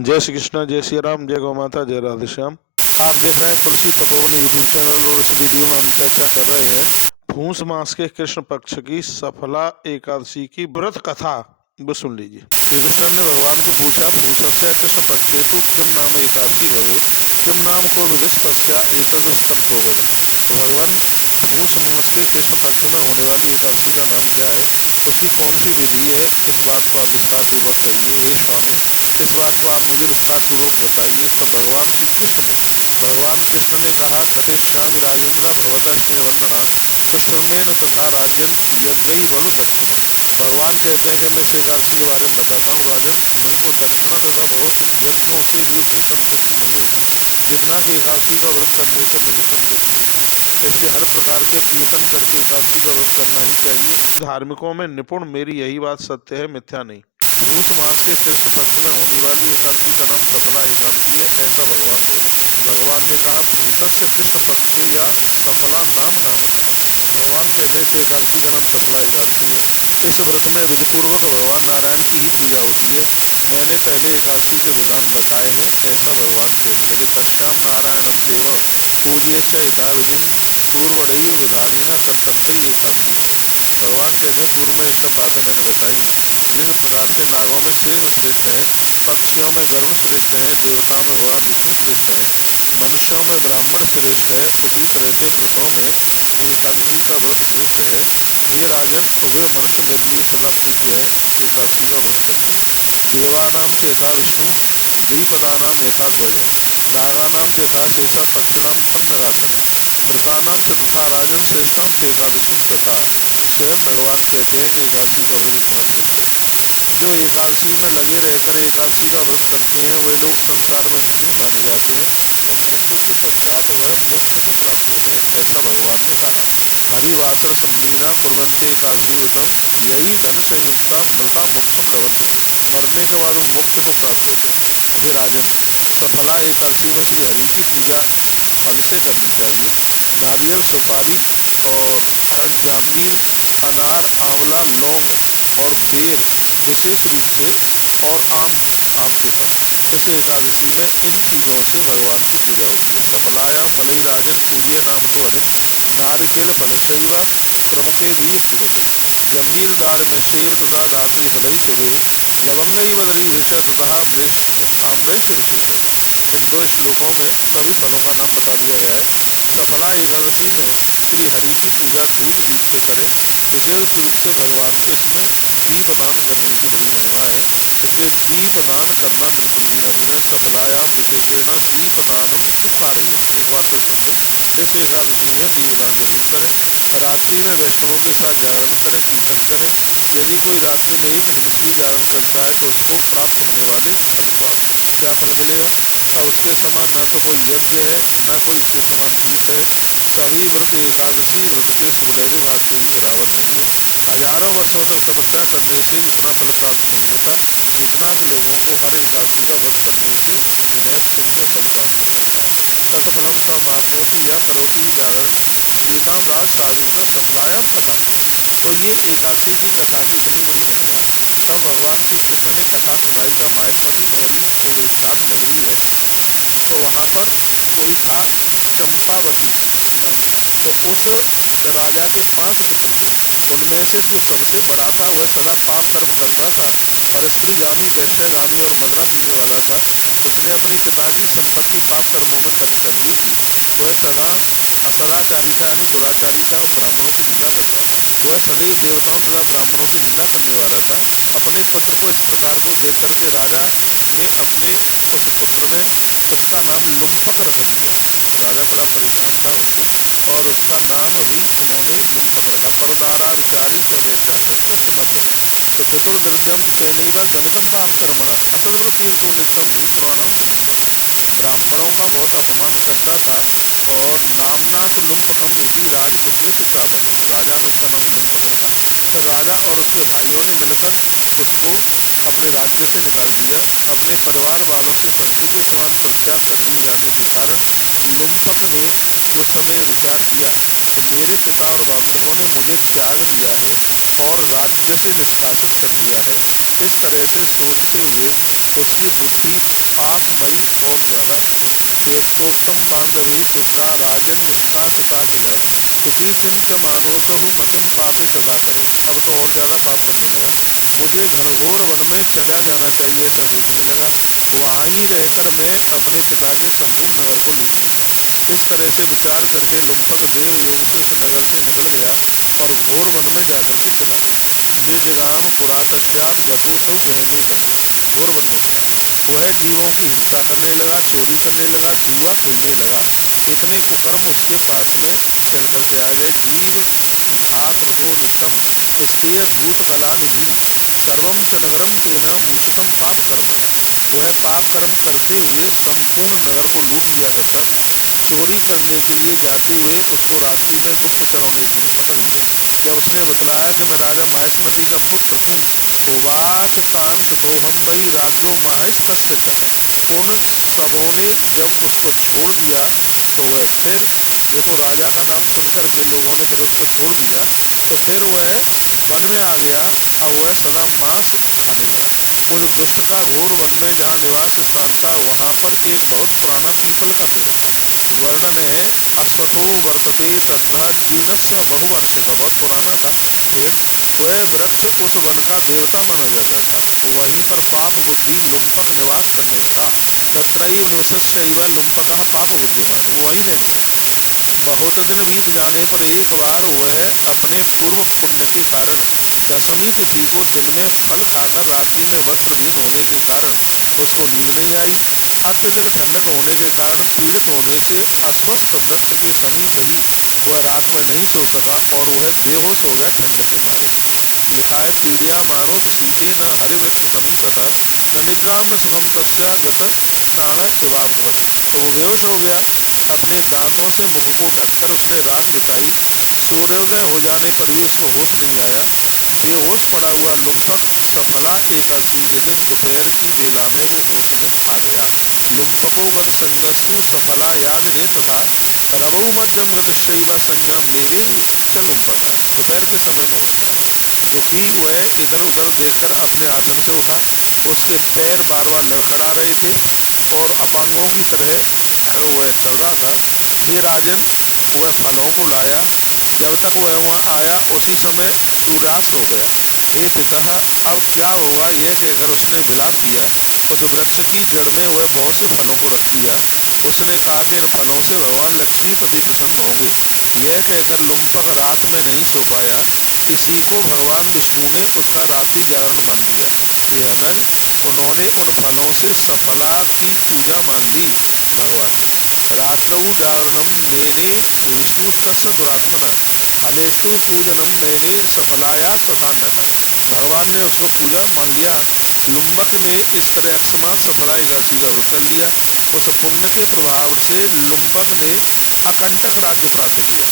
जय श्री कृष्ण, जय श्री राम, जय गौ माता, जय राधे श्याम। आप देख रहे हैं तुलसी तपोवन यूट्यूब चैनल और इस वीडियो में हम चर्चा कर रहे हैं पूष मास के कृष्ण पक्ष की सफला एकादशी की व्रत कथा। वो सुन लीजिए। श्री कृष्ण ने भगवान को पूछा, पूषस्य कृष्ण पक्षे तो किम नाम एकादशी भवे, किम नाम को विधिश पश्चा एतद संभोगम। तो भगवान पूष मास के कृष्ण पक्ष में होने वाली एकादशी का नाम क्या है, उसकी कौन सी विधि है, इस बात को आप विस्तार पूर्वक कहिए। हे स्वामी, इस बात को आप मुझे विस्तार पूर्वक बताइए। तब भगवान श्री कृष्ण बोले। भगवान कृष्ण ने कहा, कथिष्यामि राजेंद्र भगवता श्री वंदना कृष्णमेन तथा राज्यन यद्वै वनु दक्षिण। भगवान कहते हैं कि मैं इस एकादशी के बारे में बताता हूँ राजन, मुझको दक्षिणा तथा बहुत यज्ञों से भी अपनी संतुष्टि नहीं होती, जितना कि एकादशी का व्रत करने से मुझे संतुष्टि होती है। इसलिए हर प्रकार के प्रयत्न करके एकादशी का व्रत करना ही चाहिए। धार्मिकों में निपुण मेरी यही बात सत्य है, मिथ्या नहीं। पूष मास के कृष्ण पक्ष में होने वाली एकादशी का नाम सफला एकादशी है, ऐसा भगवान बोले। भगवान ने कहा, पूषस्य कृष्ण पक्षे या सफला नाम नामकम। भगवान कहते हैं इस एकादशी का नाम सफला एकादशी है। इस व्रत में विधिपूर्वक भगवान नारायण की ही पूजा होती है। मैंने पहले एकादशी के विधान बताए हैं, ऐसा भगवान कहने लगे। तस्याम नारायणम देव पूज्यश्च एकादशीम पूर्वड़ैव विधानेन सप्तंत्री एकादशी। भगवान कहते हैं पूर्व में ये सब बातें मैंने बताई हैं। जिस प्रकार से नागों में सिंह श्रेष्ठ है, पक्षियों में गरुड़ श्रेष्ठ है, देवताओं में भगवान विष्णु श्रेष्ठ है, मनुष्यों में ब्राह्मण श्रेष्ठ है, उसी तरह से व्रतों में एकादशी का व्रत श्रेष्ठ है। हे राजन, वे मनुष्य मेरे लिए सदा पूज्य है, एकादशी का व्रत करते हैं। देवानाम च यथा विष्णु द्विपदानाम यथा ध्वज, नागानाम च यथा शेषा पक्षिणाम तन्नरासन, मृतानाम च तथा राजन श्रेष्ठम च एकादशी तथा। स्वयं भगवान कहते हैं कि एकादशी का व्रत इतना श्रेष्ठ है। जो एकादशी में लगे रहकर एकादशी का व्रत करते हैं वे लोग संसार में धनी माने जाते हैं और मृत्यु के पश्चात वह मोक्ष को प्राप्त होते हैं, ऐसा भगवान ने कहा। हरिवासर सम्मीना कुर्वन्ते एकादशी व्रतम यही धन संयुक्ता मृता मोक्षम लवंती। मरने के बाद वो मोक्ष को प्राप्त होते हैं। हे राजन, सफला एकादशी में श्री हरि की पूजा फल से करनी चाहिए। नारियल, सुपारी और जामीन, अनार, आंवला, लौंग और बेर विशेष रूप से, और आम के फल, इस एकादशी में इन चीजों से भगवान की पूजा होती है। सफलायाम फलई राजन पूज्य नाम तो हरे, नारिकेल फल शैव प्रमुखे भी पूजते। जमीर दार में सेव तथा धात्री फलई शुभे, लवंगई बदरी हृष तथा आम्रेश ऋषि। इन दो श्लोकों में सभी फलों का नाम बता दिया गया है। सफला एकादशी में श्री हरि की पूजा धूप दीप से करें। विशेष रूप से भगवान को इसमें दीप दान करने की बड़ी महिमा है, इसलिए दीप दान करना बिल्कुल भी न भूलें। सफलायाम विशेषण दीप दानम कारय। एक बार फिर सुन लें। इस एकादशी में दीपदान जरूर करें। रात्रि में वैष्णवों के साथ जागरण करें, कीर्तन करें। यदि कोई रात्रि में एक निमिष भी जागरण करता है तो उसको प्राप्त होने वाले फल को क्या फल मिलेगा। अब उसके समान न तो कोई यज्ञ है, न कोई इसके समान तीर्थ है। सभी व्रत एकादशी व्रत के सुलभ भाग के लिए बराबर नहीं है। हजारों वर्षों तक तपस्या करने से इतना फल प्राप्त नहीं होता जितना कि लोगों को हर एकादशी का व्रत करने से जिन्हें पुण्य फल प्राप्त हो जाता है। तत्फलम समाप्नोति या करोति जागरण एकाम रात साधित सफलायाम कथा। तो ये एकादशी की कथा की इतनी बड़ी महिमा है। तब भगवान श्री कृष्ण ने कथा सुनाई का मायस्मती नगरी एक विख्यात नगरी है, तो वहाँ पर कोई था चंपावती नाम का। तो उस राजा के 5 पुत्र थे। उनमें से जो सबसे बड़ा था वह सदा पाप कर्म करता था, पर स्त्रीगामी, वैश्यगामी और मदरा पीने वाला था। उसने अपने पिता की संपत्ति पाप कर्मों में खर्च कर दी थी। वह सदा असदाचारी था, यानी दुराचारी था, ब्राह्मणों की निंदा करता था। वह सदैव देवताओं तथा ब्राह्मणों की निंदा करने वाला था। अपने पुत्र को इस प्रकार को देख करके राजा ने अपने उस पुत्र में उसका नाम लुम्पक रख दिया। राजा बड़ा परेशान था उससे, और उसका नाम भी उन्होंने लुम्पक रखा। परदारा विचारी च वैश्या कृत्य मध्य में तो चतुर्दर्जम तेनैव गमितम काम कर्मणा असदवृत्ति तो नित्यम भूषणाम च निंदते। ब्राह्मणों का बहुत अपमान करता था और नामनाथ लुम्पकम इति राजपुत्र से चापद। राजा ने उसका नाम लुम्पक रखा। फिर राजा और उसके भाइयों ने मिलकर उसको अपने राज्य से निकाल दिया। अपने परिवार वालों से शत्रु के समान परित्याग कर दिए जाने के कारण लुम्पक ने उस समय विचार किया कि मेरे पिता और बाप लोगों ने मुझे त्याग दिया है, और राज्य से निष्कासित कर दिया है। इस तरह से सोचते हुए उसकी बुद्धि पापमयी और ज्यादा हो गई। एतोक्तम बांधवे पिता राजन निष्कासिता किल इति किंच मानोसहु मतिम पापे तथा करे। अब तो और ज्यादा पाप करने लगा। मुझे घनघोर वन में चला जाना चाहिए ऐसा सोचने लगा। वहाँ ही रहकर मैं अपने पिता के संपूर्ण नगर को लूट लूंगा। इस तरह से विचार करके लुम्पक देव योग से उस नगर से निकल गया और घोर वन में जाकर के चला गया। निजगाम पुरातश्याम गतो तो गहने गमो। घोर वन में चला। वह जीवों की हिंसा करने लगा, चोरी करने लगा, जुआ खेलने लगा। इतने कुकर्म उसके पास में चल करके आ गए। जीव धातृतो नित्यम स्त्रिय धूत बला निधि सर्वम च नगरम तेना मूषितम पाप कर्मणा। वह पाप कर्म करते हुए संपूर्ण नगर को लूट लिया करता था। चोरी करने के लिए जाते हुए उसको रात्रि में गुप्तचरों ने एक दिन पकड़ लिया। जब उसने बतलाया कि मैं राजा महेशमती का पुत्र हूँ, उवाच कांत तो हम वही राज्यो महस्तस्य च। उन सबों ने जब उसको छोड़ दिया तो वह फिर, देखो राजा का नाम सुनकर के लोगों ने फिर उसको छोड़ दिया, तो फिर वह वन में आ गया। अब वह सदा मांस खाने लगा। उस दुष्ट का घोर वन में जहाँ निवास स्थान था, वहाँ पर एक बहुत पुराना पीपल का पेड़ था। वर्णन है अश्वतो वर्तते तथा जीर्णस्य बहुवर्ष का, बहुत पुराना था पेड़। वह वृक्ष उस वन का देवता माना जाता था। वहीं पर पाप बुद्धि लुम्पक निवास करने लगा। तत्रैव निवसस्यैव लुम्पकः पाप बुद्धिमान, वो वहीं रहने लगा। बहुत दिन बीत जाने पर एक बार वह अपने पूर्व पुण्य के कारण दशमी तिथि को दिन में फल खाकर रात्रि में वस्त्र विहीन होने के कारण उसको नींद नहीं आई। अत्यधिक ठंडक होने के कारण पीड़ित होने से अस्वस्थ वृक्ष के समीप ही वह रात में नहीं सो सका और वह बेहोश हो गया ठंड के मारे। लिखा है पीड़िया मानोत शीते न हरि वृक्ष समीपता न निद्रा में सुखम तस्या गत प्राण शिवा भवत। तो वो बेहोश हो गया। अपने दांतों से मुख को ढककर उसने रात बिताई। सूर्योदय हो जाने पर भी उसको होश नहीं आया। बेहोश पड़ा हुआ लुम्पक सफला एकादशी के दिन दोपहर की बेला में वो होश में आ गया। लुम्पको गत संगस्तु सफला याद ने तथा रवऊ मध्यम गतशैव संज्ञाम लेवे च लुम्पका। दोपहर के समय में होश में आया। दुखी वह इधर उधर देखकर अपने आसन से उठा। उसके पैर बार बार लड़खड़ा रहे थे और अपांगों की तरह वह चल रहा था। हे राजन, वह फलों को लाया। जब तक वह वहाँ आया उसी समय सूर्यास्त हो गया। हे पिता, अब क्या होगा यह कहकर उसने विलाप किया। उस वृक्ष की जड़ में वह बहुत से फलों को रख दिया। उसने कहा कि इन फलों से भगवान लक्ष्मीपति प्रसन्न होंगे। यह कहकर लुम्पक रात में नहीं सो पाया। इसी को भगवान विष्णु ने उसका रात्रि जागरण मान लिया। हे अनग, उन्होंने उन फलों से सफला की पूजा मान ली भगवान ने। रात्रौ जागरणम नेने विष्णु तस्य दुरात्मना फलेस्तु पूजनम नैने सफलाया स्वधान्यता। भगवान ने उसको पूजा मान लिया। लुम्बक ने इस तरह अक्षमान सफला एकादशी का व्रत कर लिया। उस पुण्य के प्रभाव से लुम्बक ने अकंटक राज्य प्राप्त किया।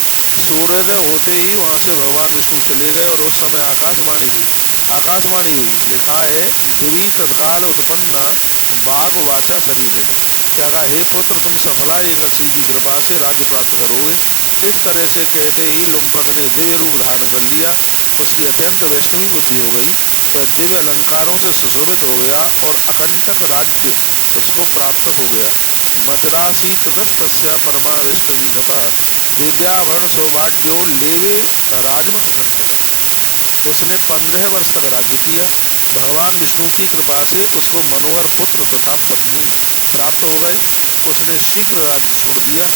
सूर्योदय होते ही वहां से भगवान विष्णु चले गए और उस समय आकाशवाणी हुई। आकाशवाणी हुई, लिखा है दिवी तत्काल उत्पन्ना बाघ वाचा शरीरिणी। क्या कहा, हे पुत्र, तुम सफला एकादशी की कृपा से राज्य प्राप्त करोगे। इस तरह से कहते ही लुम्पक ने दिव्य रूप धारण कर लिया। उसकी अत्यंत वैष्णवी बुद्धि हो गई। वह दिव्य अलंकारों से सुशोभित हो गया और अकंटक राज्य उसको प्राप्त हो गया। मद्रासी तदस्तस्या परमा वैष्णवी नप विद्याभरण सौभाग्यो लेवे राजमख कंटक। उसने 15 वर्ष तक राज्य किया। भगवान विष्णु की कृपा से उसको मनोहर पुत्र तथा पत्नी प्राप्त हो गए। उसने शीघ्र राज्य छोड़ दिया।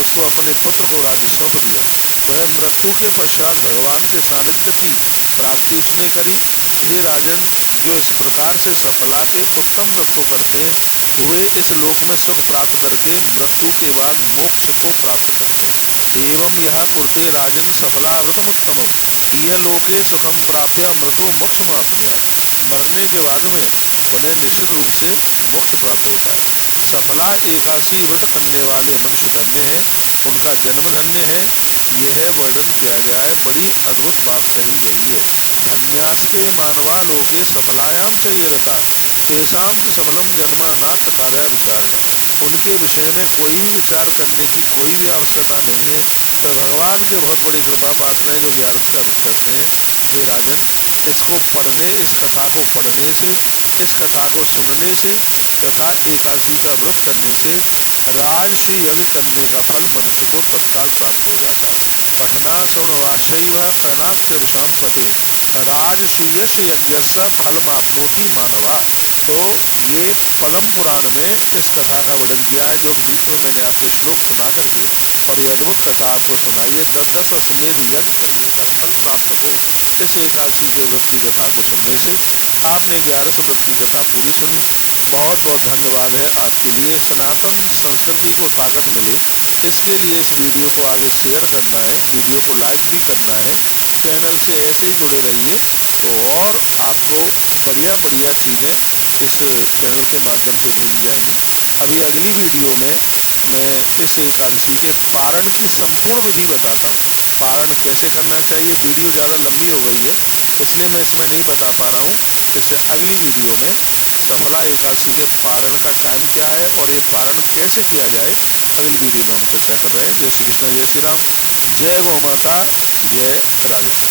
उसको अपने पुत्र को राज्य सौंप दिया। वह मृत्यु के पश्चात भगवान के सानिध्य की प्राप्ति उसने करी। हे राजन, जो इस प्रकार से सफला के उत्तम व्रत को करते हैं, वे इस लोक में सुख प्राप्त करके मृत्यु के बाद मोक्ष को प्राप्त करते हैं। एवं यह कुरते राजन सफला व्रतम उत्तमम यह लोके सुखम प्राप्त मृतो मोक्ष माप्नुया। मरने के बाद में उन्हें निश्चित रूप से मोक्ष प्राप्त होता है। सफला एकादशी व्रत करने वाले मनुष्य धन्य हैं, उनका जन्म धन्य है। यह वर्णन किया गया है। बड़ी अद्भुत बात कही गई है। अन्यास्ते मानवा लोके सफलायाम च जगता तेषाम च सफलम जन्मा नाथ कार्य विचारणा। उनके विषय में कोई भी विचार करने की कोई भी आवश्यकता नहीं है। तो भगवान के बहुत बड़ी कृपा पात्र हैं जो व्यारत का व्रत करते हैं। हे राजन, इस कथा को पढ़ने से, इस कथा को सुनने से तथा एकादशी का व्रत करने से राजसी यज्ञ करने का फल मनुष्य को तत्काल प्राप्त हो जाता है। पठना श्रवणवाश्चैव करणात्यभिषाम पते राजसूयश यज्ञस्य फलमाप्नोति मानवा। तो ये पद्म पुराण में इस कथा का वर्णन किया है, जो बीच में मैंने आपको श्लोक सुना करके और ये अद्भुत कथा आपको सुनाई है। 10-10 अश्वमेध यज्ञ करने का फल प्राप्त हो इस एकादशी के व्रत की कथा को सुनने से। आपने 11 व्रत की कथा पूरी सुनी, बहुत बहुत धन्यवाद है आपके लिए। सनातन संस्कृति को ताकत मिले इसके लिए इस वीडियो को आगे शेयर करना है, वीडियो को लाइक भी करना है। चैनल से ऐसे ही जुड़े रहिए तो और आपको बढ़िया बढ़िया चीज़ें इस चैनल के माध्यम से मिल जाएंगी। अभी अगली वीडियो में मैं इस एकादशी के पारण की संपूर्ण विधि बताता हूँ। पारण कैसे करना चाहिए, वीडियो ज़्यादा लंबी हो गई है इसलिए मैं इसमें नहीं बता पा रहा हूँ। इससे अगली वीडियो में सफला एकादशी के पारण का टाइम क्या है और ये पारण कैसे किया जाए, अगली वीडियो में हम चर्चा कर रहे हैं। जय श्री कृष्ण, जय श्री राम, जय गौ माता, जय राधे।